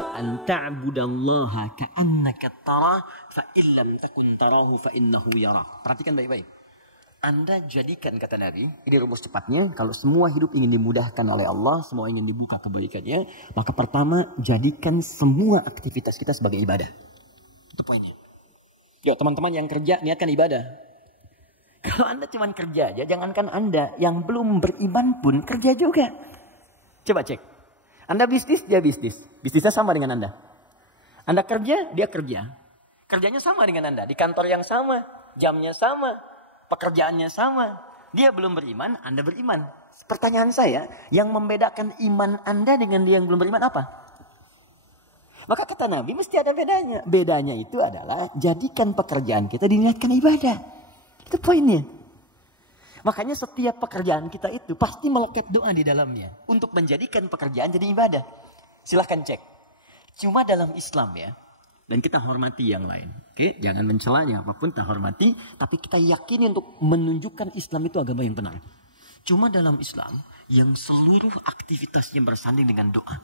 an ta'budallaha ka'annaka tarah fa illam takun tarahu fa innahu yarah. Perhatikan baik-baik. Anda jadikan, kata Nabi, ini rumus cepatnya, kalau semua hidup ingin dimudahkan oleh Allah, semua ingin dibuka kebaikannya, maka pertama jadikan semua aktivitas kita sebagai ibadah. Itu poinnya. Yuk teman-teman yang kerja, niatkan ibadah. Kalau Anda cuma kerja aja, jangankan Anda yang belum beriman pun kerja juga. Coba cek. Anda bisnis, dia bisnis. Bisnisnya sama dengan Anda. Anda kerja, dia kerja. Kerjanya sama dengan Anda. Di kantor yang sama, jamnya sama, pekerjaannya sama. Dia belum beriman, Anda beriman. Pertanyaan saya, yang membedakan iman Anda dengan dia yang belum beriman apa? Maka kata Nabi, mesti ada bedanya. Bedanya itu adalah, jadikan pekerjaan kita diniatkan ibadah. Itu poinnya. Makanya setiap pekerjaan kita itu pasti melekat doa di dalamnya. Untuk menjadikan pekerjaan jadi ibadah. Silahkan cek. Cuma dalam Islam ya. Dan kita hormati yang lain. Oke, jangan mencelanya apapun, kita hormati. Tapi kita yakini untuk menunjukkan Islam itu agama yang benar. Cuma dalam Islam, yang seluruh aktivitasnya bersanding dengan doa.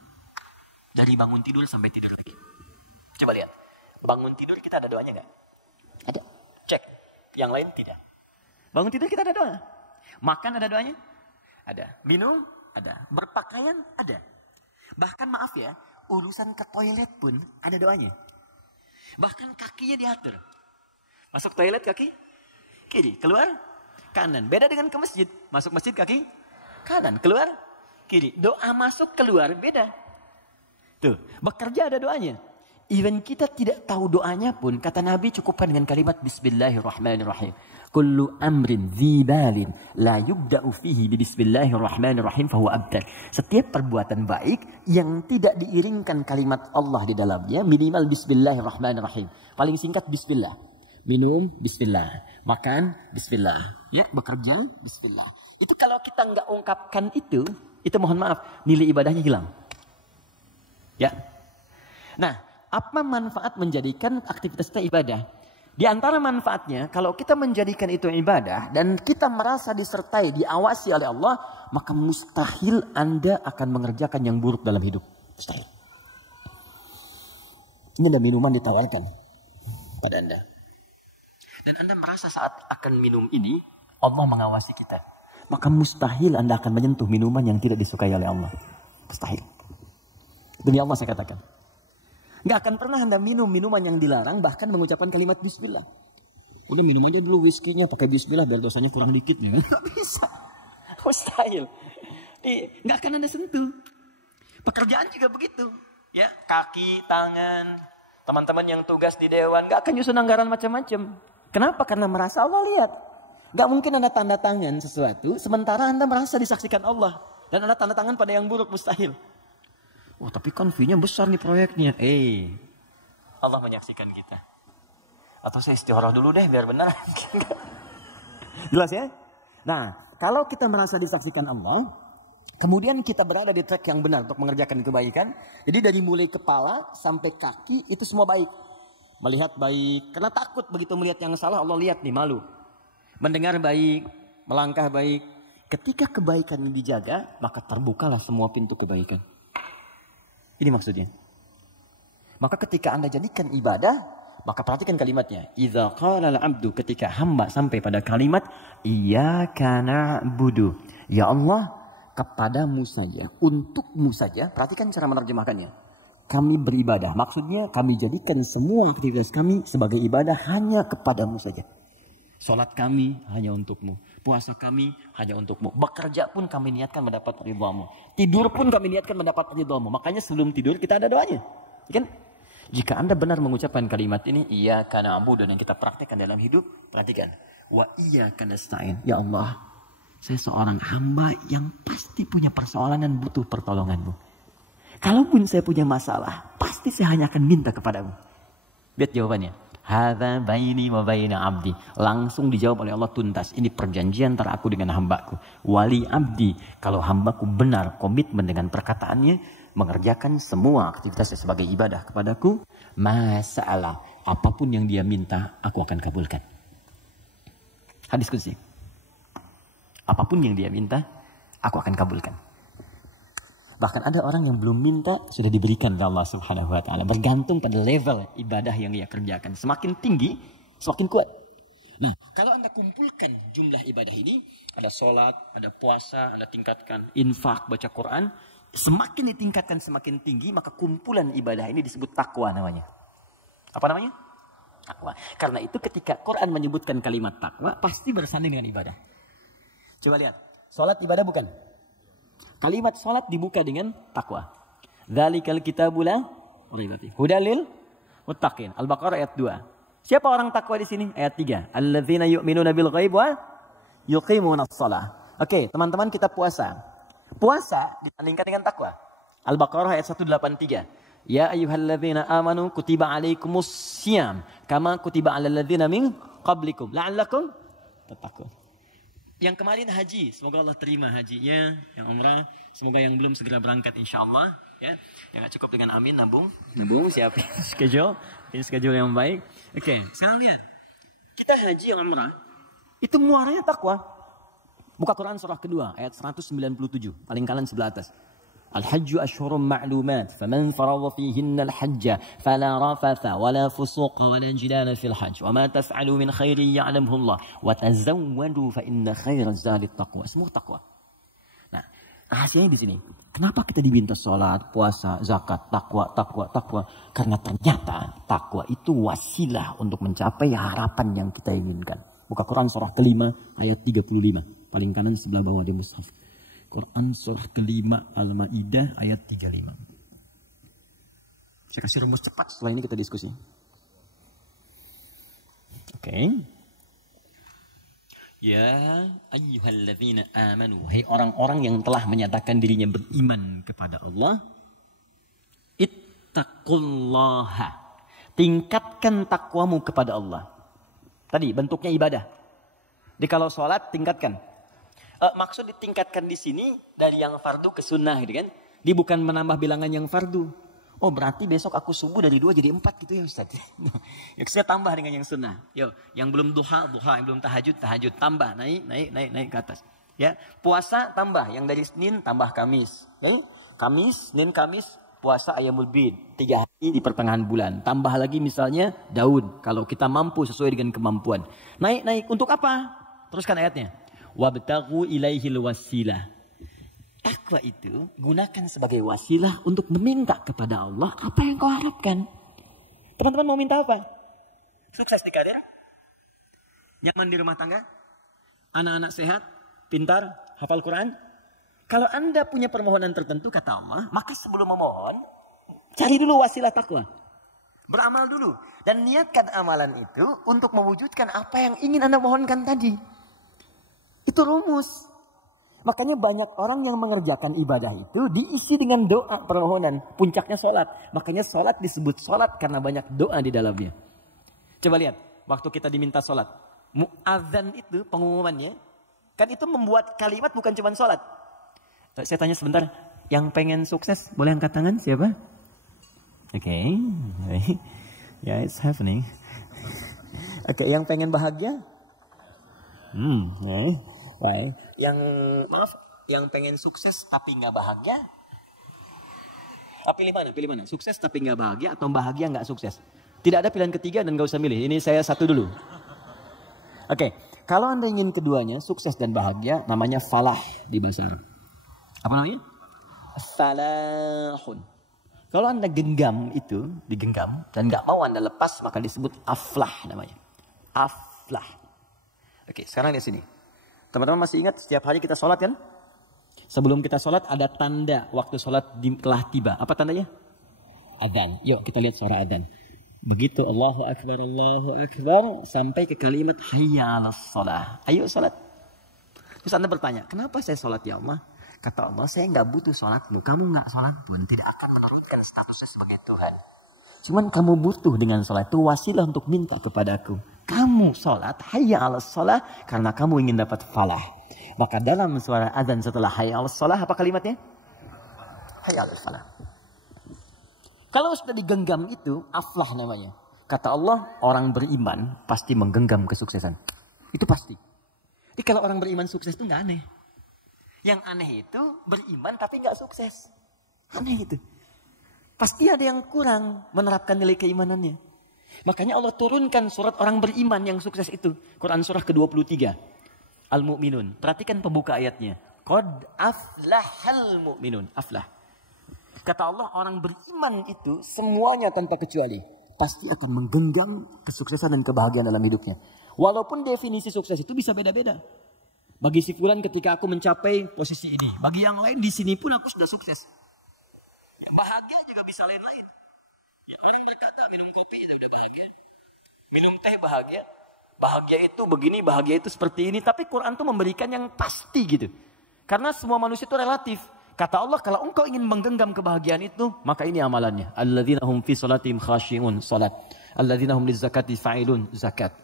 Dari bangun tidur sampai tidur lagi. Coba lihat. Bangun tidur kita ada doanya nggak? Ada. Cek. Yang lain tidak. Bangun tidur kita ada doa. Makan ada doanya? Ada. Minum? Ada. Berpakaian? Ada. Bahkan maaf ya, urusan ke toilet pun ada doanya. Bahkan kakinya diatur. Masuk toilet kaki kiri, keluar kanan. Beda dengan ke masjid. Masuk masjid kaki kanan, keluar kiri. Doa masuk keluar beda. Tuh, bekerja ada doanya. Even kita tidak tahu doanya pun, kata Nabi cukupkan dengan kalimat Bismillahirrahmanirrahim. Kullu amrin zibalin la yubda'u fihi bi Bismillahirrahmanirrahim fahuwa abtar. Setiap perbuatan baik yang tidak diiringkan kalimat Allah di dalamnya, minimal Bismillahirrahmanirrahim. Paling singkat Bismillah. Minum Bismillah. Makan Bismillah. Ya, bekerja Bismillah. Itu kalau kita nggak ungkapkan itu mohon maaf, nilai ibadahnya hilang. Ya. Nah, apa manfaat menjadikan aktivitas kita ibadah? Di antara manfaatnya, kalau kita menjadikan itu ibadah dan kita merasa disertai, diawasi oleh Allah, maka mustahil Anda akan mengerjakan yang buruk dalam hidup. Mustahil. Ini ada minuman ditawarkan pada Anda. Dan Anda merasa saat akan minum ini, Allah mengawasi kita. Maka mustahil Anda akan menyentuh minuman yang tidak disukai oleh Allah. Mustahil. Demi Allah saya katakan. Gak akan pernah Anda minum minuman yang dilarang, bahkan mengucapkan kalimat Bismillah. Udah minum aja dulu whisky-nya pakai Bismillah biar dosanya kurang dikit ya. Gak bisa. Mustahil. Gak akan Anda sentuh. Pekerjaan juga begitu. Ya, kaki, tangan, teman-teman yang tugas di dewan gak akan nyusun anggaran macam-macam. Kenapa? Karena merasa Allah lihat. Gak mungkin Anda tanda tangan sesuatu sementara Anda merasa disaksikan Allah. Dan Anda tanda tangan pada yang buruk, mustahil. Oh tapi kan fee-nya besar nih proyeknya. Allah menyaksikan kita. Atau saya istikharah dulu deh biar benar. Jelas ya? Nah, kalau kita merasa disaksikan Allah, kemudian kita berada di track yang benar untuk mengerjakan kebaikan. Jadi dari mulai kepala sampai kaki itu semua baik. Melihat baik. Karena takut begitu melihat yang salah, Allah lihat nih, malu. Mendengar baik, melangkah baik. Ketika kebaikan dijaga, maka terbukalah semua pintu kebaikan. Ini maksudnya. Maka ketika Anda jadikan ibadah, maka perhatikan kalimatnya. Idza qala al-'abdu, ketika hamba sampai pada kalimat iyyaka na'budu. Ya Allah, kepadamu saja, untukmu saja. Perhatikan cara menerjemahkannya. Kami beribadah. Maksudnya kami jadikan semua aktivitas kami sebagai ibadah hanya kepadamu saja. Salat kami hanya untukmu. Puasa kami hanya untukmu. Bekerja pun kami niatkan mendapat ridhamu. Tidur pun kami niatkan mendapat ridhamu. Makanya sebelum tidur kita ada doanya. Kan? Jika Anda benar mengucapkan kalimat ini, iyyaka na'budu, dan kita praktekkan dalam hidup, perhatikan. Wa iyyaka nasta'in. Ya Allah, saya seorang hamba yang pasti punya persoalan dan butuh pertolonganmu. Kalaupun saya punya masalah, pasti saya hanya akan minta kepadamu. Lihat jawabannya. Hadza baini wa baina abdi. Langsung dijawab oleh Allah tuntas. Ini perjanjian antara aku dengan hambaku. Wali abdi. Kalau hambaku benar komitmen dengan perkataannya, mengerjakan semua aktivitasnya sebagai ibadah kepadaku, masalah apapun yang dia minta, aku akan kabulkan. Hadis qudsi. Apapun yang dia minta, aku akan kabulkan. Bahkan ada orang yang belum minta sudah diberikan oleh Allah Subhanahu wa taala. Bergantung pada level ibadah yang ia kerjakan. Semakin tinggi, semakin kuat. Nah, kalau Anda kumpulkan jumlah ibadah ini, ada sholat, ada puasa, Anda tingkatkan infak, baca Quran, semakin ditingkatkan semakin tinggi, maka kumpulan ibadah ini disebut takwa namanya. Apa namanya? Takwa. Karena itu ketika Quran menyebutkan kalimat takwa, pasti bersanding dengan ibadah. Coba lihat, sholat ibadah bukan? Kalimat sholat dibuka dengan takwa. Dzalikal kitabul la raiba fihi hudalil muttaqin. Al-Baqarah ayat 2. Siapa orang takwa di sini? Ayat 3. Alladzina yu'minuna bil ghaib wa yuqimunas shalah. Oke, teman-teman, kita puasa. Puasa ditandingkan dengan takwa. Al-Baqarah ayat 183. Ya ayyuhalladzina amanu kutiba alaikumus syiyam kama kutiba alal ladzina min qablikum la'allakum tattaqun. Yang kemarin haji, semoga Allah terima hajinya. Yang umrah, semoga yang belum segera berangkat insyaallah. Ya, yang gak cukup dengan amin, nabung siapin schedule, ini schedule yang baik. Oke, sekarang lihat, kita haji yang umrah, itu muaranya takwa. Buka Quran surah kedua, ayat 197, paling kanan sebelah atas. Al-hajju ashhurum ma'lumat, faman faradha fihinna al-hajja fala rafatha wala fusuqa wala jidala fil hajj wa ma taf'alu min khairin ya'lamhu Allah wa tazawwadu fa inna khairaz zadi taqwa. Semua takwa. Nah, rahasianya di sini. Kenapa kita diminta salat, puasa, zakat, takwa? Karena ternyata takwa itu wasilah untuk mencapai harapan yang kita inginkan. Buka Quran surah kelima ayat 35, paling kanan sebelah bawah di mushaf. Quran surah kelima Al-Maidah ayat 35. Saya kasih rumus cepat, setelah ini kita diskusi. Oke. Ya ayyuhalladzina amanu, wahai orang-orang yang telah menyatakan dirinya beriman kepada Allah, ittaqullaha, tingkatkan takwamu kepada Allah. Tadi bentuknya ibadah. Jadi kalau sholat tingkatkan. Maksud ditingkatkan di sini dari yang fardu ke sunnah gitu kan. Dia bukan menambah bilangan yang fardu. Oh berarti besok aku subuh dari 2 jadi 4 gitu ya Ustaz. Ya, saya tambah dengan yang sunnah. Yo, yang belum duha, yang belum tahajud, tambah, naik ke atas. Ya, puasa tambah, yang dari Senin tambah Kamis. Kamis, Senin, Kamis, puasa Ayyamul Bid, 3 hari di pertengahan bulan. Tambah lagi misalnya Daud, kalau kita mampu sesuai dengan kemampuan. Naik, untuk apa? Teruskan ayatnya. Wabtaghu ilaihil wasilah. Takwa itu gunakan sebagai wasilah untuk meminta kepada Allah apa yang kau harapkan. Teman-teman mau minta apa? Sukses di karir, nyaman di rumah tangga, anak-anak sehat, pintar, hafal Quran. Kalau Anda punya permohonan tertentu kata Allah, maka sebelum memohon, cari dulu wasilah takwa. Beramal dulu. Dan niatkan amalan itu untuk mewujudkan apa yang ingin Anda mohonkan tadi. Itu rumus. Makanya banyak orang yang mengerjakan ibadah itu diisi dengan doa permohonan. Puncaknya sholat. Makanya sholat disebut sholat karena banyak doa di dalamnya. Coba lihat. Waktu kita diminta sholat. Mu'adzan itu pengumumannya. Kan itu membuat kalimat bukan cuma sholat. Saya tanya sebentar. Yang pengen sukses boleh angkat tangan siapa? Oke. Yeah, it's happening. Oke, yang pengen bahagia? Baik. Yang pengen sukses tapi nggak bahagia? Pilih mana? Sukses tapi nggak bahagia atau bahagia nggak sukses? Tidak ada pilihan ketiga dan nggak usah milih. Ini saya satu dulu. Oke, kalau Anda ingin keduanya, sukses dan bahagia, namanya falah di bahasa Arab. Apa namanya? Falahun. Kalau Anda genggam itu, digenggam dan nggak mau Anda lepas, maka disebut aflah namanya. Aflah. Oke, sekarang di sini. Teman-teman masih ingat setiap hari kita sholat kan? Sebelum kita sholat ada tanda waktu sholat telah tiba. Apa tandanya? Adzan. Yuk kita lihat suara adzan. Begitu Allahu Akbar sampai ke kalimat hayya 'alas shalah. Ayo sholat. Terus Anda bertanya, kenapa saya sholat ya Allah? Kata Allah, saya nggak butuh sholatmu. Kamu nggak sholat pun tidak akan menurunkan statusnya sebagai Tuhan. Cuman kamu butuh dengan sholat itu wasilah untuk minta kepadaku. Kamu sholat hayya 'alas shalah karena kamu ingin dapat falah. Maka dalam suara azan setelah hayya 'alas shalah apa kalimatnya? Hayya 'alal falah. Kalau sudah digenggam itu aflah namanya. Kata Allah, orang beriman pasti menggenggam kesuksesan. Itu pasti. Jadi kalau orang beriman sukses itu nggak aneh. Yang aneh itu beriman tapi nggak sukses. Aneh itu. Pasti ada yang kurang menerapkan nilai keimanannya. Makanya Allah turunkan surat orang beriman yang sukses itu. Quran surah ke-23. Al-Mu'minun. Perhatikan pembuka ayatnya. Qad aflahal mu'minun. Aflah. Kata Allah, orang beriman itu semuanya tanpa kecuali pasti akan menggenggam kesuksesan dan kebahagiaan dalam hidupnya. Walaupun definisi sukses itu bisa beda-beda. Bagi si fulan ketika aku mencapai posisi ini. Bagi yang lain di sini pun aku sudah sukses. Ya, bahagia juga bisa lain-lain. Ya, orang berkata minum kopi itu udah bahagia. Minum teh bahagia. Bahagia itu begini, bahagia itu seperti ini. Tapi Quran tuh memberikan yang pasti gitu. Karena semua manusia itu relatif. Kata Allah, kalau engkau ingin menggenggam kebahagiaan itu, maka ini amalannya. Alladzina hum fi salatihim khashi'un, salat. Alladzina hum lizakati fa'ilun, zakat.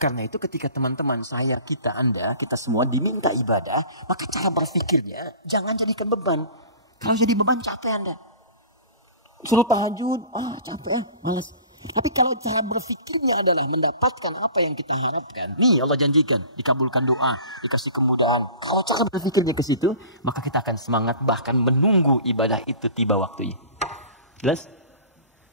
Karena itu ketika teman-teman saya, kita, Anda, kita semua diminta ibadah, maka cara berpikirnya jangan jadikan beban. Kalau jadi beban capek Anda. Suruh tahajud, capek malas. Tapi kalau cara berpikirnya adalah mendapatkan apa yang kita harapkan. Nih Allah janjikan, dikabulkan doa, dikasih kemudahan. Kalau cara berpikirnya ke situ, maka kita akan semangat bahkan menunggu ibadah itu tiba waktunya. Jelas?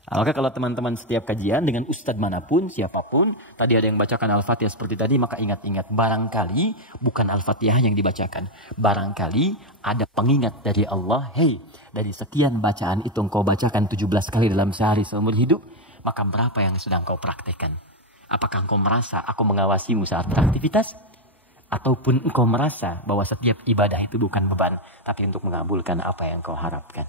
Nah, maka kalau teman-teman setiap kajian dengan ustadz manapun, siapapun, tadi ada yang bacakan Al-Fatihah seperti tadi, maka ingat-ingat barangkali bukan Al-Fatihah yang dibacakan. Barangkali ada pengingat dari Allah, hey, dari sekian bacaan itu engkau bacakan 17 kali dalam sehari seumur hidup, maka berapa yang sedang kau praktekkan? Apakah engkau merasa aku mengawasimu saat beraktivitas? Ataupun engkau merasa bahwa setiap ibadah itu bukan beban, tapi untuk mengabulkan apa yang kau harapkan?